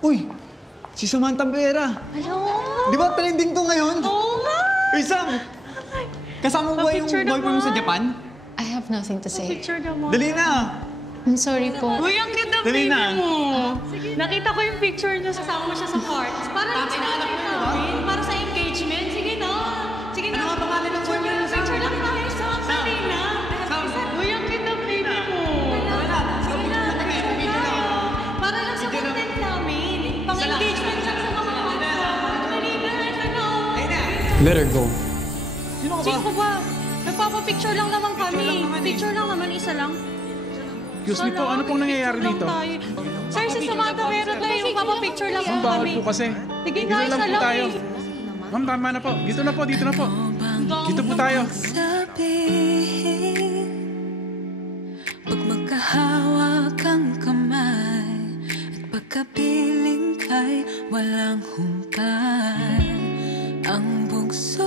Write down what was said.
Uy! Si Samantha Vera. Hello? Di ba trending to ngayon? Oo nga! Uy, Sam! Kasama mo ba yung boyfriend mo sa Japan? I have nothing to say. Picture naman. Dali na! I'm sorry po. Uy, ang ganda Dali baby na. mo. Nakita ko yung picture niya. Kasama mo siya sa heart. Para lang sinanay namin. Para sa engagement. Sige na. Sige na. Ano nga pangalan ng boyfriend mo, Sam? Picture lang tayo, Sam. Dali na. Uy, ang ganda baby mo. Sige na. Picture tayo. Para lang sa content namin. Pang-engagement lang sa mga kanta. Dali na. Ito na. Let her go. Sino ka ba? Sino ko ba? Nagpapapicture lang naman kami. Picture lang naman, isa lang. Excuse me po, ano pong nangyayari Picture dito? lang tayo. Sir, si Samantha meron tayo. Magpapapicture lang Ma'am, po bawal kami. po kasi. Sige Dito na, na lang isa po lang tayo. eh. Ma'am, tama na po. Dito na po, dito na po. Dito po tayo. Pag magkahawak ang kamay at pagkapiling kay walang humpay, ang bugso